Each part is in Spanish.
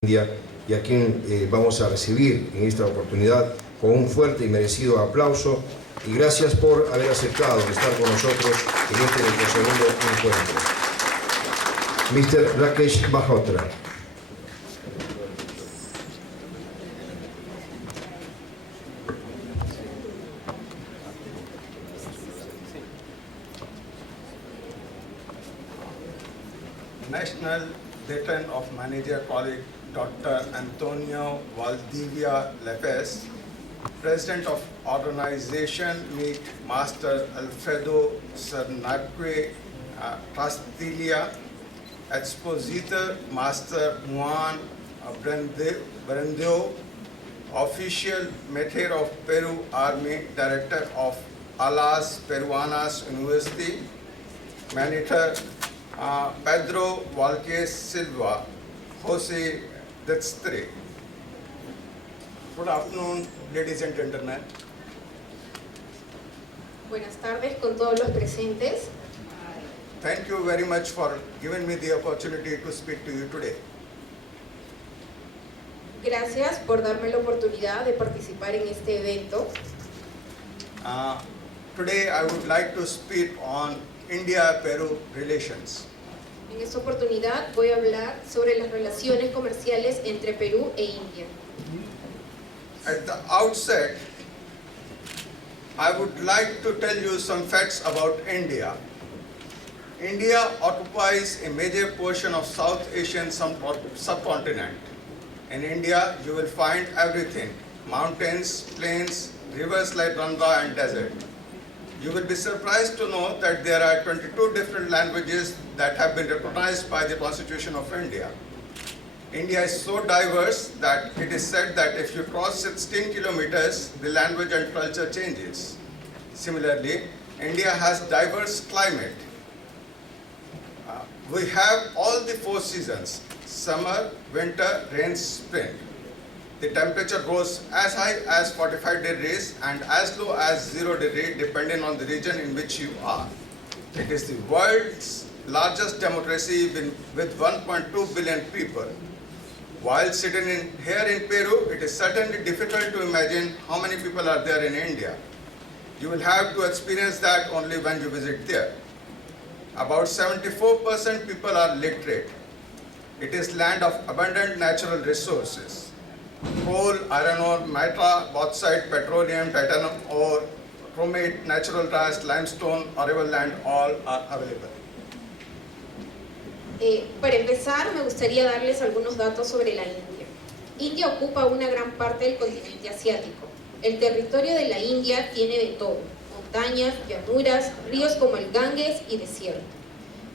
India y a quien vamos a recibir en esta oportunidad con un fuerte y merecido aplauso y gracias por haber aceptado estar con nosotros en este nuestro segundo encuentro. Mr. Rakesh Malhotra. National Veteran of Manager College, Dr. Antonio Valdivia Lopez, President of Organization Meet Master Alfredo Cernaque Castilla, Expositor Master Juan Brandeo, Official Meteor of Peru Army, Director of Alas Peruanas University, Manager Pedro Valquez Silva, Jose Destre. Good afternoon, ladies and gentlemen. Buenas tardes con todos los presentes. Thank you very much for giving me the opportunity to speak to you today. Gracias por darme la oportunidad de participar en este evento. Today I would like to speak on India-Peru relations. En esta oportunidad voy a hablar sobre las relaciones comerciales entre Perú e India. At the outset, I would like to tell you some facts about India. India occupies a major portion of South Asian subcontinent. In India, you will find everything: mountains, plains, rivers like Ganga and desert. You will be surprised to know that there are 22 different languages that have been recognized by the Constitution of India. India is so diverse that it is said that if you cross 16 kilometers, the language and culture changes. Similarly, India has diverse climate. We have all the four seasons: summer, winter, rain, spring. The temperature goes as high as 45 degrees and as low as 0 degree depending on the region in which you are. It is the world's largest democracy with 1.2 billion people. While sitting here in Peru, it is certainly difficult to imagine how many people are there in India. You will have to experience that only when you visit there. About 74% people are literate. It is land of abundant natural resources. Coal, iron ore, mica, bauxite, petroleum, titanium ore, chromate, natural gas, limestone, arable land, all are available. Para empezar, me gustaría darles algunos datos sobre la India. India ocupa una gran parte del continente asiático. El territorio de la India tiene de todo: montañas, llanuras, ríos como el Ganges y desierto.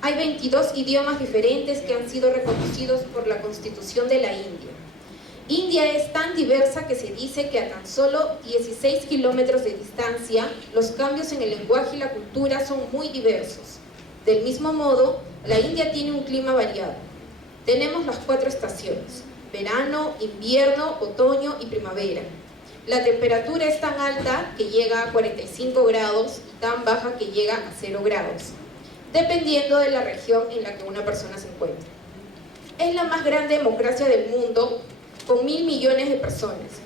Hay 22 idiomas diferentes que han sido reconocidos por la Constitución de la India. India es tan diversa que se dice que a tan solo 16 kilómetros de distancia, los cambios en el lenguaje y la cultura son muy diversos. Del mismo modo, la India tiene un clima variado. Tenemos las 4 estaciones: verano, invierno, otoño y primavera. La temperatura es tan alta que llega a 45 grados y tan baja que llega a 0 grados, dependiendo de la región en la que una persona se encuentra. Es la más grande democracia del mundo, con 1.000 millones de personas.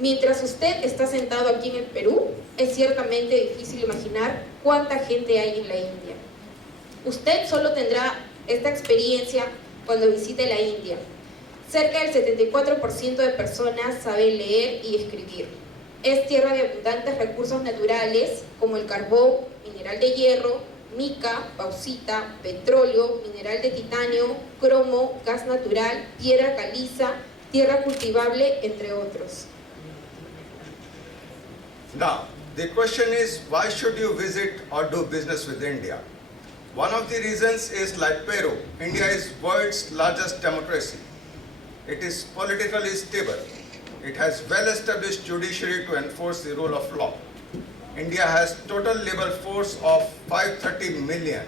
Mientras usted está sentado aquí en el Perú, es ciertamente difícil imaginar cuánta gente hay en la India. Usted solo tendrá esta experiencia cuando visite la India. Cerca del 74% de personas sabe leer y escribir. Es tierra de abundantes recursos naturales como el carbón, mineral de hierro, mica, bauxita, petróleo, mineral de titanio, cromo, gas natural, piedra caliza, tierra cultivable, entre otros. Now, the question is, why should you visit or do business with India? One of the reasons is, like Peru, India is world's largest democracy. It is politically stable. It has well-established judiciary to enforce the rule of law. India has total labor force of 530 million.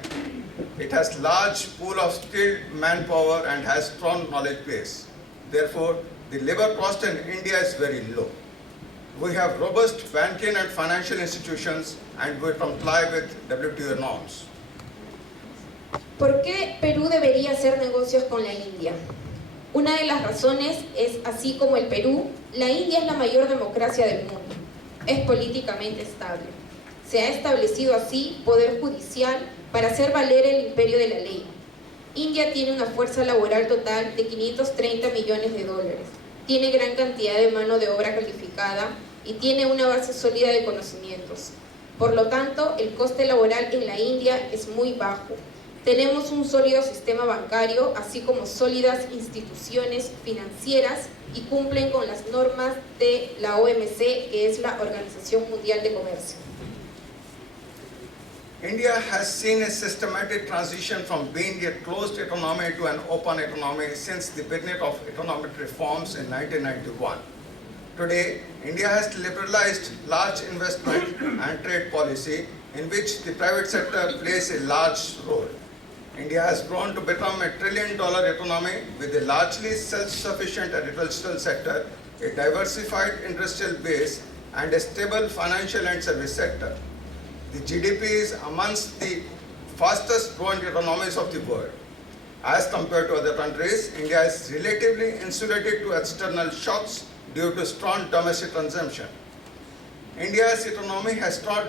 It has large pool of skilled manpower and has strong knowledge base. Therefore, the labor cost in India is very low. We have robust banking and financial institutions and we comply with WTO norms. ¿Por qué Perú debería hacer negocios con la India? Una de las razones es, así como el Perú, la India es la mayor democracia del mundo. Es políticamente estable. Se ha establecido así poder judicial para hacer valer el imperio de la ley. India tiene una fuerza laboral total de 530 millones de dólares. Tiene gran cantidad de mano de obra calificada y tiene una base sólida de conocimientos. Por lo tanto, el coste laboral en la India es muy bajo. Tenemos un sólido sistema bancario, así como sólidas instituciones financieras y cumplen con las normas de la OMC, que es la Organización Mundial de Comercio. India has seen a systematic transition from being a closed economy to an open economy since the beginning of economic reforms in 1991. Today, India has liberalized large investment and trade policy in which the private sector plays a large role. India has grown to become a $1 trillion economy with a largely self-sufficient agricultural sector, a diversified industrial base, and a stable financial and service sector. The GDP is amongst the fastest growing economies of the world. As compared to other countries, India is relatively insulated to external shocks due to strong domestic consumption. India's economy has strong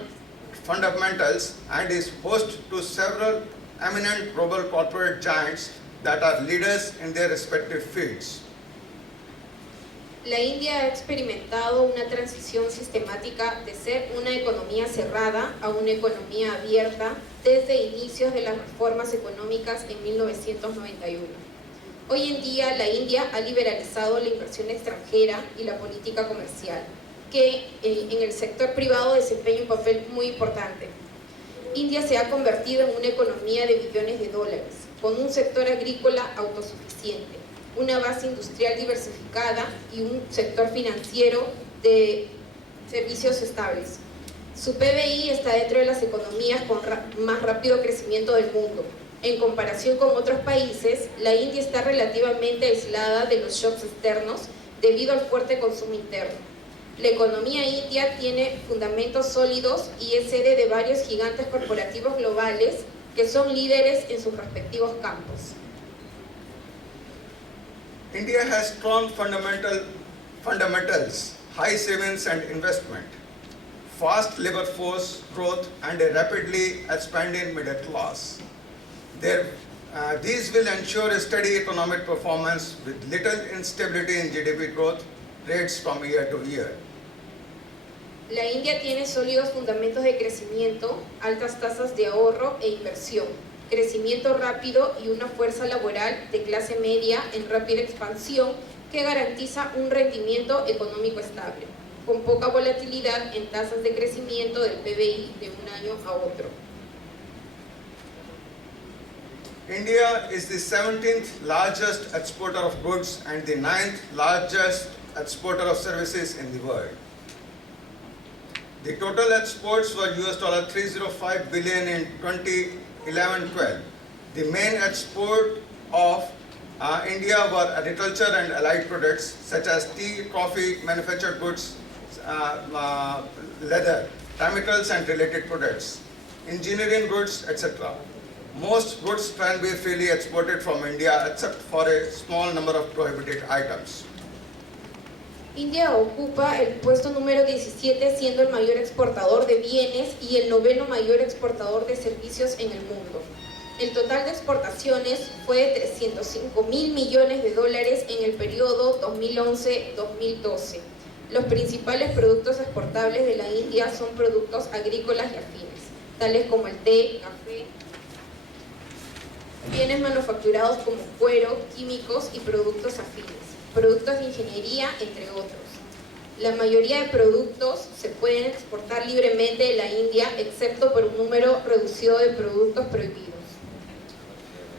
fundamentals and is host to several eminent global corporate giants that are leaders in their respective fields. La India ha experimentado una transición sistemática de ser una economía cerrada a una economía abierta desde inicios de las reformas económicas en 1991. Hoy en día la India ha liberalizado la inversión extranjera y la política comercial, que en el sector privado desempeña un papel muy importante. India se ha convertido en una economía de billones de dólares, con un sector agrícola autosuficiente, una base industrial diversificada y un sector financiero de servicios estables. Su PBI está dentro de las economías con más rápido crecimiento del mundo. En comparación con otros países, la India está relativamente aislada de los shocks externos debido al fuerte consumo interno. La economía india tiene fundamentos sólidos y es sede de varios gigantes corporativos globales que son líderes en sus respectivos campos. India has strong fundamentals, high savings and investment, fast labor force growth, and a rapidly expanding middle class. These will ensure a steady economic performance with little instability in GDP growth rates from year to year. La India tiene sólidos fundamentos de crecimiento, altas tasas de ahorro e inversión, crecimiento rápido y una fuerza laboral de clase media en rápida expansión que garantiza un rendimiento económico estable, con poca volatilidad en tasas de crecimiento del PBI de un año a otro. India is the 17th largest exporter of goods and the 9th largest exporter of services in the world. The total exports were $305 billion in 2011-12. The main export of India were agriculture and allied products such as tea, coffee, manufactured goods, leather, chemicals and related products, engineering goods, etc. Most goods can be freely exported from India except for a small number of prohibited items. India ocupa el puesto número 17 siendo el mayor exportador de bienes y el noveno mayor exportador de servicios en el mundo. El total de exportaciones fue de 305.000 millones de dólares en el periodo 2011-2012. Los principales productos exportables de la India son productos agrícolas y afines, tales como el té, café, bienes manufacturados como cuero, químicos y productos afines, productos de ingeniería, entre otros. La mayoría de productos se pueden exportar libremente de la India, excepto por un número reducido de productos prohibidos.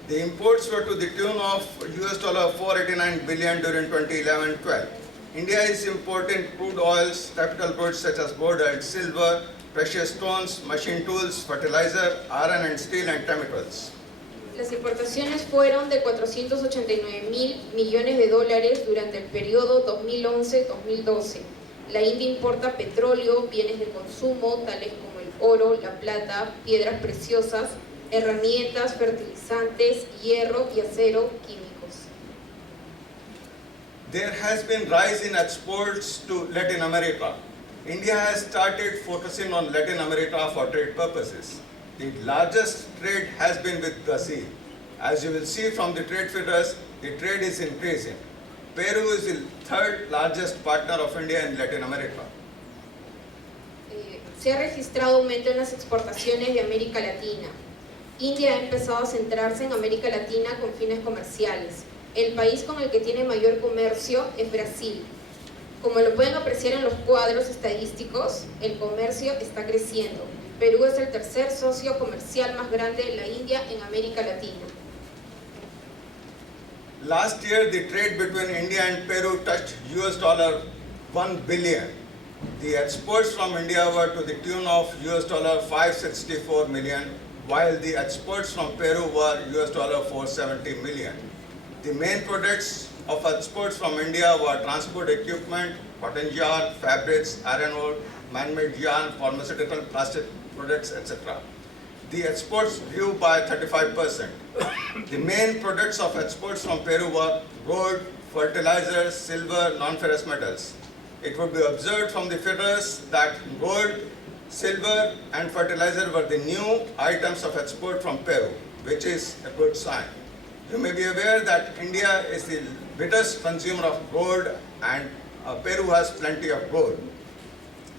The imports were to the tune of $489 billion during 2011-12. India is importing crude oils, capital goods such as gold and silver, precious stones, machine tools, fertilizer, iron and steel, and chemicals. Las importaciones fueron de 489.000 millones de dólares durante el periodo 2011-2012. La India importa petróleo, bienes de consumo, tales como el oro, la plata, piedras preciosas, herramientas, fertilizantes, hierro y acero químicos. There has been rise in exports to Latin America. India has started focusing on Latin America for trade purposes. The largest trade has been with Brazil. As you will see from the trade figures, the trade is increasing. Peru is the third largest partner of India in Latin America. Se ha registrado aumento en las exportaciones de América Latina. India ha empezado a centrarse en América Latina con fines comerciales. El país con el que tiene mayor comercio es Brasil. Como lo pueden apreciar en los cuadros estadísticos, el comercio está creciendo. Perú es el tercer socio comercial más grande de la India en América Latina. Last year, the trade between India and Peru touched $1 billion. The exports from India were to the tune of $564 million, while the exports from Peru were $470 million. The main products of exports from India were transport equipment, cotton yarn, fabrics, iron ore, man-made yarn, pharmaceutical, plastic products, etc. The exports grew by 35%. The main products of exports from Peru were gold, fertilizers, silver, non-ferrous metals. It would be observed from the figures that gold, silver and fertilizer were the new items of export from Peru, which is a good sign. You may be aware that India is the biggest consumer of gold and Peru has plenty of gold.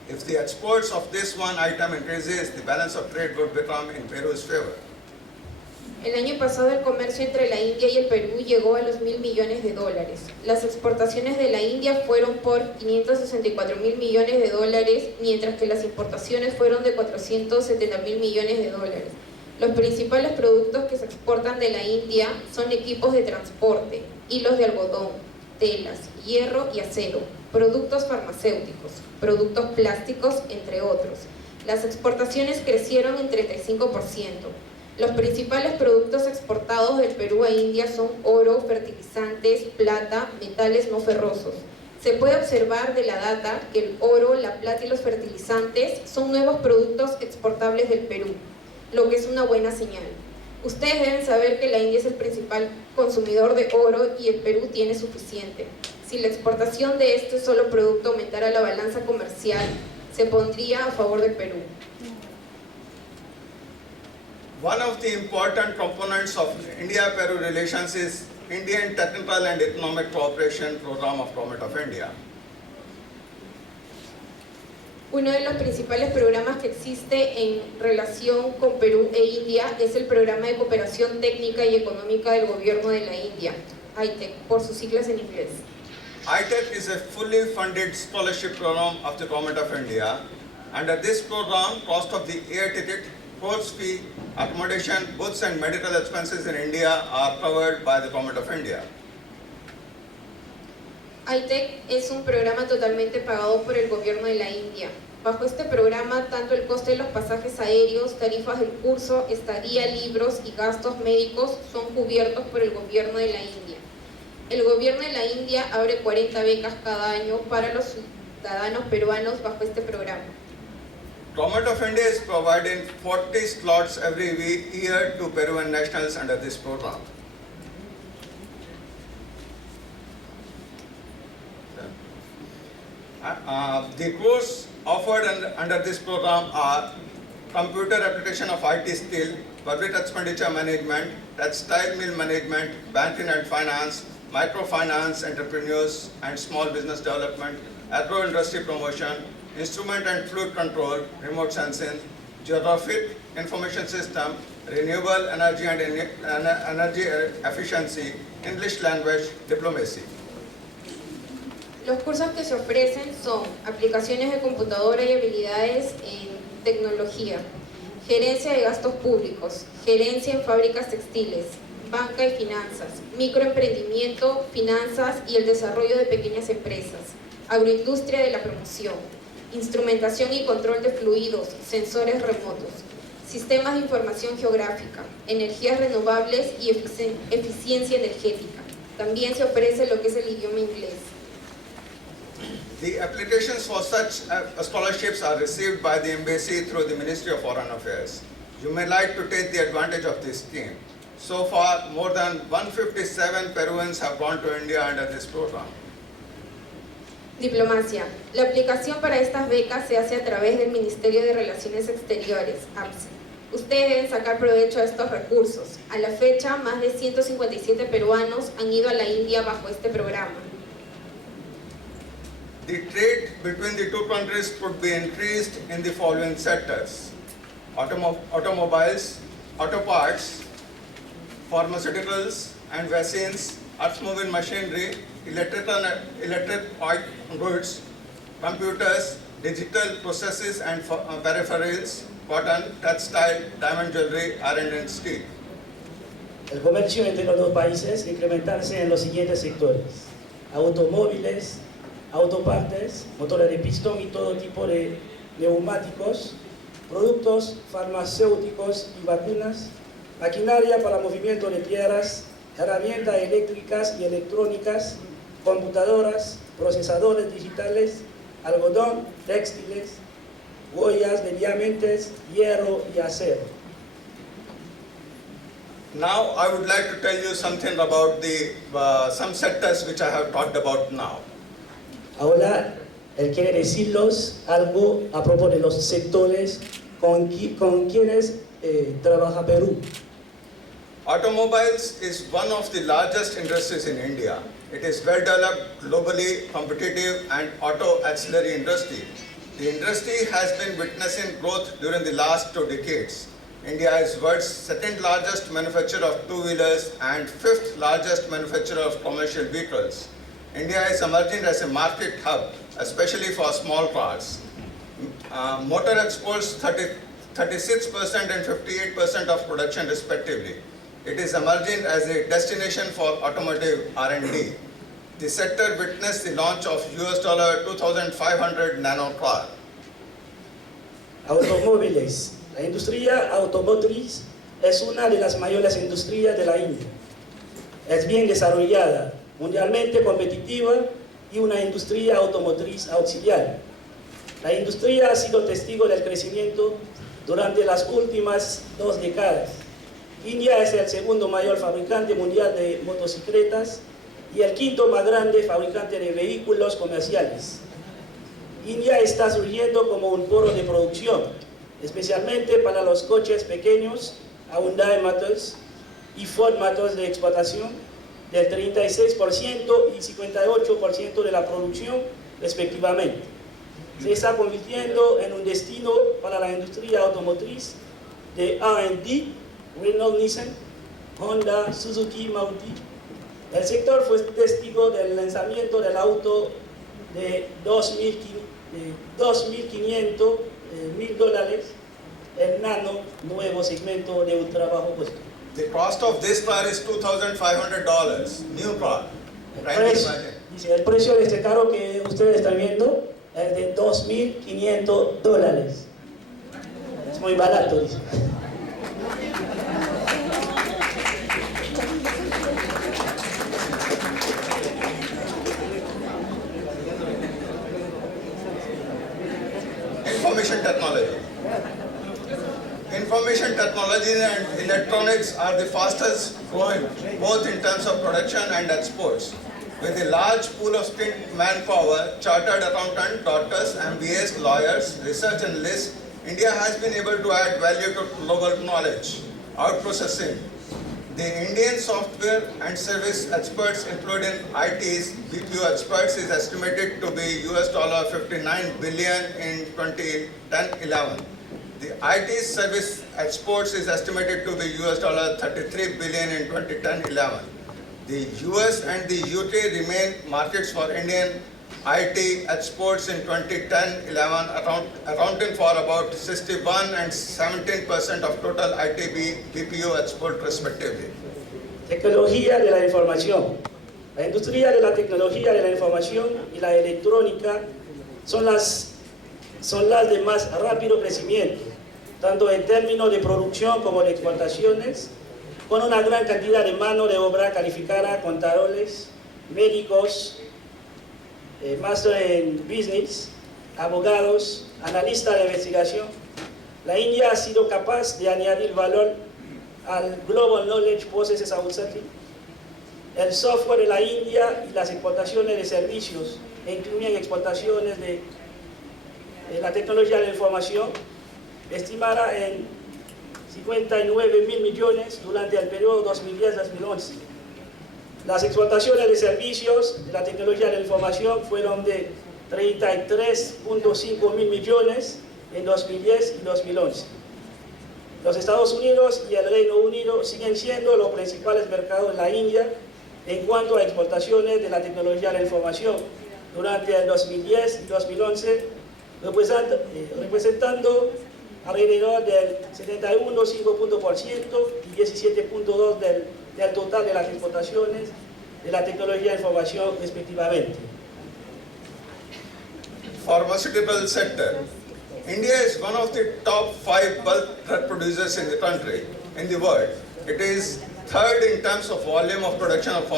If the exports of this one item increases, the balance of trade would become in Peru's favor. El año pasado el comercio entre la India y el Perú llegó a los $1.000 millones. Las exportaciones de la India fueron por $564 mil millones, mientras que las importaciones fueron de $470 mil millones. Los principales productos que se exportan de la India son equipos de transporte, hilos de algodón, telas, hierro y acero, productos farmacéuticos, productos plásticos, entre otros. Las exportaciones crecieron en 35%. Los principales productos exportados del Perú a India son oro, fertilizantes, plata, metales no ferrosos. Se puede observar de la data que el oro, la plata y los fertilizantes son nuevos productos exportables del Perú, lo que es una buena señal. Ustedes deben saber que la India es el principal consumidor de oro y el Perú tiene suficiente. Si la exportación de este solo producto aumentara la balanza comercial, se pondría a favor de Perú. One of the important components of India-Peru relations is Indian Technical and Economic Cooperation Program of Government of India. Uno de los principales programas que existe en relación con Perú e India es el Programa de Cooperación Técnica y Económica del Gobierno de la India, ITEC, por sus siglas en inglés. ITEC is a fully funded scholarship program of the Government of India. Under this program, cost of the air ticket, course fee, accommodation, goods and medical expenses in India are covered by the Government of India. ITEC es un programa totalmente pagado por el gobierno de la India. Bajo este programa, tanto el coste de los pasajes aéreos, tarifas del curso, estadía, libros y gastos médicos son cubiertos por el gobierno de la India. El gobierno de la India abre 40 becas cada año para los ciudadanos peruanos bajo este programa. Government of India is providing 40 slots every year to Peruvian nationals under this program. The course offered under this program are computer application of IT skill, public expenditure management, textile mill management, banking and finance, microfinance, entrepreneurs and small business development, agro-industry promotion, instrument and fluid control, remote sensing, geographic information system, renewable energy and energy efficiency, English language, diplomacy. Los cursos que se ofrecen son aplicaciones de computadora y habilidades en tecnología, gerencia de gastos públicos, gerencia en fábricas textiles, banca y finanzas, microemprendimiento, finanzas y el desarrollo de pequeñas empresas, agroindustria de la promoción, instrumentación y control de fluidos, sensores remotos, sistemas de información geográfica, energías renovables y eficiencia energética. También se ofrece lo que es el idioma inglés. The applications for such scholarships are received by the embassy through the Ministry of Foreign Affairs. You may like to take the advantage of this scheme. So far, more than 157 Peruvians have gone to India under this program. Diplomacia. La aplicación para estas becas se hace a través del Ministerio de Relaciones Exteriores, APSE. Ustedes deben sacar provecho de estos recursos. A la fecha, más de 157 peruanos han ido a la India bajo este programa. The trade between the two countries could be increased in the following sectors: automobiles, auto parts, pharmaceuticals and vaccines, earth-moving machinery, electric goods, computers, digital processes and peripherals, cotton, textile, diamond jewelry, iron and steel. El comercio entre los dos países incrementarse en los siguientes sectores: automóviles, autopartes, motores de pistón y todo tipo de neumáticos, productos farmacéuticos y vacunas, maquinaria para movimiento de tierras, herramientas eléctricas y electrónicas, computadoras, procesadores digitales, algodón, textiles, huellas de diamantes, hierro y acero. Now I would like to tell you something about the some sectors which I have talked about now. Ahora él quiere decirnos algo a propósito de los sectores con quienes trabaja Perú. Automobiles is one of the largest industries in India. It is well developed, globally competitive and auto auxiliary industry. The industry has been witnessing growth during the last 2 decades. India is world's second largest manufacturer of two-wheelers and 5th largest manufacturer of commercial vehicles. India is emerging as a market hub, especially for small cars. Motor exports 36% and 58% of production respectively. It is emerging as a destination for automotive R&D. The sector witnessed the launch of $2,500 nano car. Automóviles. La industria automotriz es una de las mayores industrias de la India. Es bien desarrollada, mundialmente competitiva y una industria automotriz auxiliar. La industria ha sido testigo del crecimiento durante las últimas 2 décadas. India es el segundo mayor fabricante mundial de motocicletas y el quinto más grande fabricante de vehículos comerciales. India está surgiendo como un polo de producción, especialmente para los coches pequeños, Hyundai Motors y Ford Motors de exportación, del 36% y 58% de la producción respectivamente. Se está convirtiendo en un destino para la industria automotriz de R&D, Renault, Nissan, Honda, Suzuki, Maruti. El sector fue testigo del lanzamiento del auto de $2.500 $1,000, el nano, nuevo segmento de un trabajo puesto. The cost of this car is $2,500, new car. Dice, el precio de este carro que ustedes están viendo es de $2.500. Es muy barato, dice. Information technology. Information technology and electronics are the fastest growing, both in terms of production and exports. With a large pool of skilled manpower, chartered accountant, doctors, MBAs, lawyers, research analysts, India has been able to add value to global knowledge, outprocessing. The Indian software and service experts, including ITs, BPO experts, is estimated to be $59 billion in 2010-11. The IT service exports is estimated to be $33 billion in 2010-11. The US and the UK remain markets for Indian IT exports in 2010-11, accounting for about 61 and 17% of total IT BPO export respectively. Tecnología de la información. La industria de la tecnología de la información y la electrónica son las de más rápido crecimiento, tanto en términos de producción como de exportaciones, con una gran cantidad de mano de obra calificada, contadores, médicos, máster en business, abogados, analistas de investigación. La India ha sido capaz de añadir valor al Global Knowledge Processes Outsourcing, El software de la India y las exportaciones de servicios, incluyen exportaciones de la tecnología de la información, estimada en 59.000 millones durante el periodo 2010-2011. Las exportaciones de servicios de la tecnología de la información fueron de 33.5 mil millones en 2010 y 2011. Los Estados Unidos y el Reino Unido siguen siendo los principales mercados de la India en cuanto a exportaciones de la tecnología de la información durante el 2010 y 2011, representando alrededor del 71,5% y 17,2% del total de las exportaciones de la tecnología de información respectivamente. Pharmaceutical sector. India is one of the top 5 bulk drug producers in the country, in the world. It is third in terms of volume of production of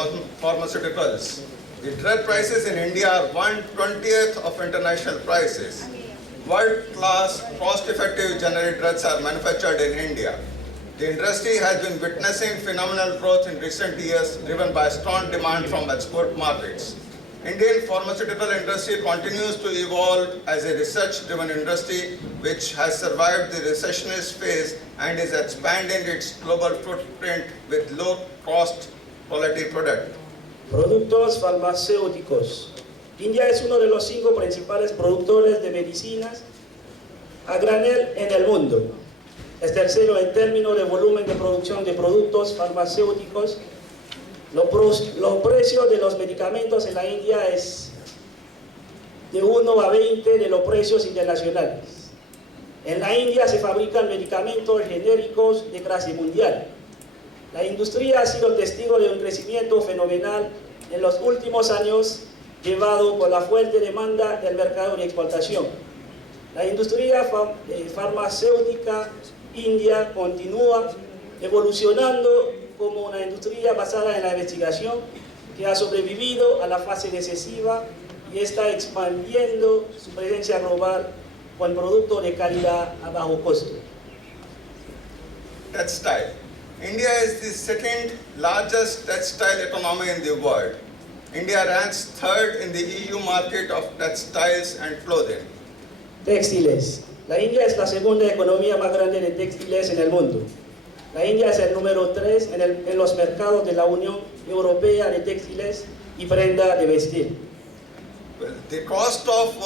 pharmaceuticals. The drug prices in India are 1/20th of international prices. World-class, cost-effective generic drugs are manufactured in India. The industry has been witnessing phenomenal growth in recent years, driven by strong demand from export markets. Indian pharmaceutical industry continues to evolve as a research-driven industry which has survived the recessionist phase and is expanding its global footprint with low-cost quality product. Productos farmacéuticos. India es uno de los 5 principales productores de medicinas a granel en el mundo. Es tercero en términos de volumen de producción de productos farmacéuticos. Los precios de los medicamentos en la India es de 1 a 20 de los precios internacionales. En la India se fabrican medicamentos genéricos de clase mundial. La industria ha sido testigo de un crecimiento fenomenal en los últimos años, llevado por la fuerte demanda del mercado de exportación. La industria farmacéutica india continúa evolucionando como una industria basada en la investigación que ha sobrevivido a la fase recesiva y está expandiendo su presencia global con productos de calidad a bajo costo. Textile. India is the second largest textile economy in the world. India ranks third in the EU market of textiles and clothing. Textiles. La India es la segunda economía más grande de textiles en el mundo. La India es el número 3 en los mercados de la Unión Europea de textiles y prenda de vestir. Well, the cost of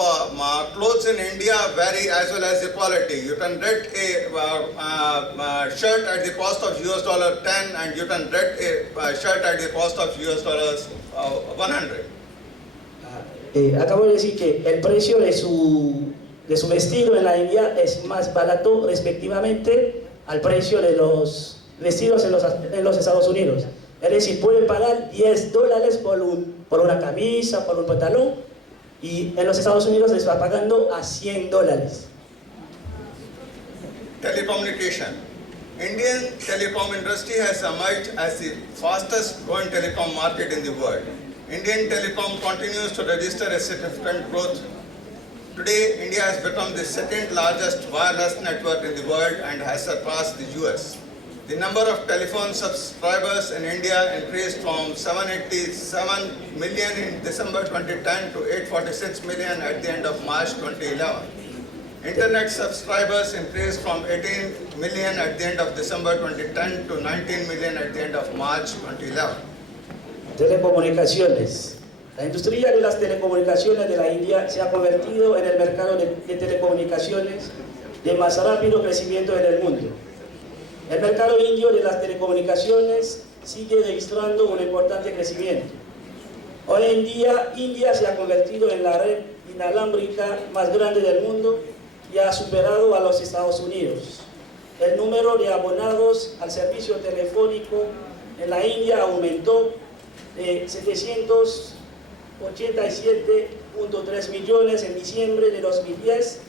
clothes in India vary as well as the quality. You can get a shirt at the cost of $10 and you can get a shirt at the cost of $100. Acabo de decir que el precio de su vestido en la India es más barato respectivamente al precio de los vestidos en los Estados Unidos. Es decir, pueden pagar $10 por una camisa, por un pantalón, y en los Estados Unidos les va pagando a $100. Telecommunication. Indian telecom industry has emerged as the fastest growing telecom market in the world. Indian telecom continues to register a significant growth. Today, India has become the second largest wireless network in the world and has surpassed the US. The number of telephone subscribers in India increased from 787 million in December 2010 to 846 million at the end of March 2011. Internet subscribers increased from 18 million at the end of December 2010 to 19 million at the end of March 2011. Telecomunicaciones. La industria de las telecomunicaciones de la India se ha convertido en el mercado de telecomunicaciones de más rápido crecimiento en el mundo. El mercado indio de las telecomunicaciones sigue registrando un importante crecimiento. Hoy en día, India se ha convertido en la red inalámbrica más grande del mundo y ha superado a los Estados Unidos. El número de abonados al servicio telefónico en la India aumentó de 787.3 millones en diciembre de 2010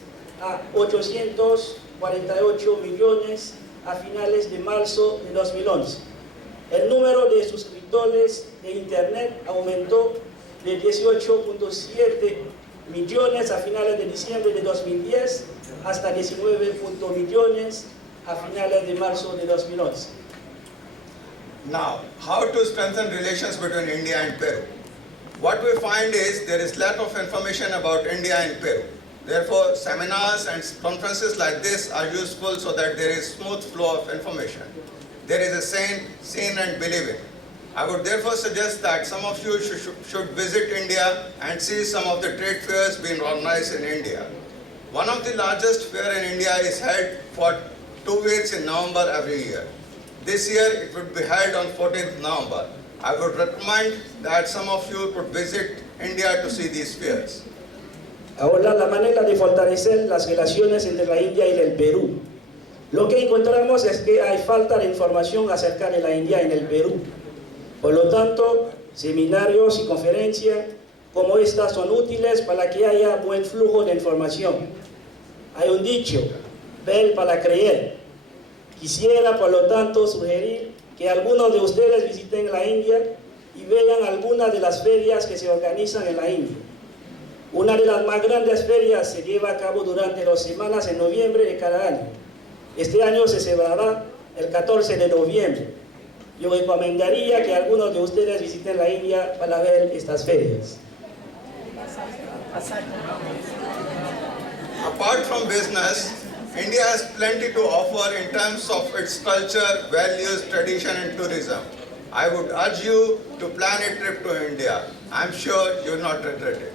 a 848 millones a finales de marzo de 2011. El número de suscriptores de Internet aumentó de 18.7 millones a finales de diciembre de 2010 hasta 19 millones a finales de marzo de 2011. Now, how to strengthen relations between India and Peru? What we find is there is lack of information about India and Peru. Therefore, seminars and conferences like this are useful so that there is smooth flow of information. There is a seen and believing. I would therefore suggest that some of you should visit India and see some of the trade fairs being organized in India. One of the largest fair in India is held for 2 weeks in November every year. This year it would be held on 14th November. I would recommend that some of you could visit India to see these fairs. Ahora la manera de fortalecer las relaciones entre la India y el Perú. Lo que encontramos es que hay falta de información acerca de la India en el Perú. Por lo tanto, seminarios y conferencias como estas son útiles para que haya buen flujo de información. Hay un dicho, ver para creer. Quisiera, por lo tanto, sugerir que algunos de ustedes visiten la India y vean algunas de las ferias que se organizan en la India. Una de las más grandes ferias se lleva a cabo durante 2 semanas en noviembre de cada año. Este año se celebrará el 14 de noviembre. Yo recomendaría que algunos de ustedes visiten la India para ver estas ferias. Apart from business, India has plenty to offer in terms of its culture, values, tradition and tourism. I would urge you to plan a trip to India. I'm sure you will not regret it.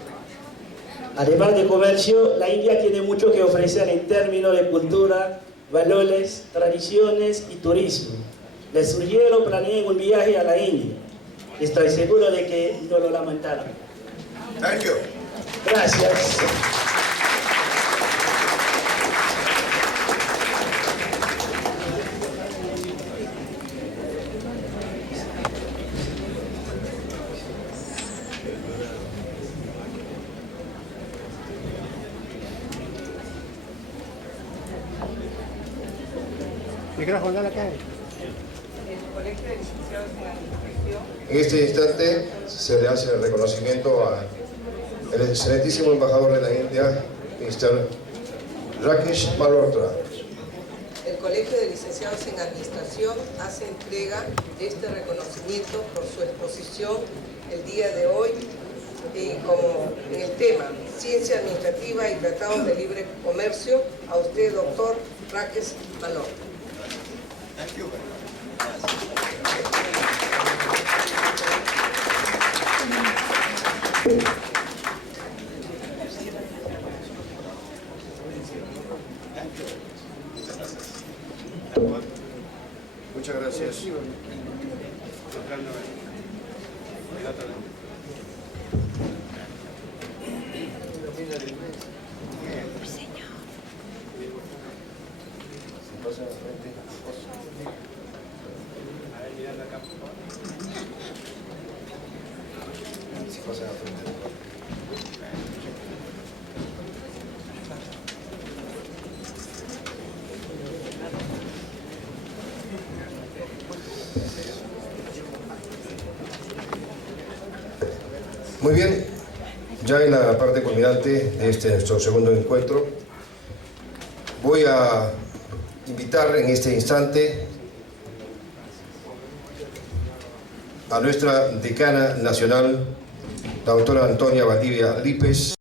Además de comercio, la India tiene mucho que ofrecer en términos de cultura, valores, tradiciones y turismo. Les sugiero planeen un viaje a la India. Estoy seguro de que no lo lamentarán. Thank you. Gracias. Micrófono, dale acá. En este instante se le hace el reconocimiento al excelentísimo embajador de la India, Mr. Rakesh Malhotra. El Colegio de Licenciados en Administración hace entrega de este reconocimiento por su exposición el día de hoy como en el tema Ciencia Administrativa y Tratados de Libre Comercio a usted, doctor Rakesh Malhotra. Thank you. Muchas gracias. Muy bien, ya en la parte culminante de este nuestro segundo encuentro, voy a invitar en este instante a nuestra decana nacional, la doctora Antonia Valdivia Lípez.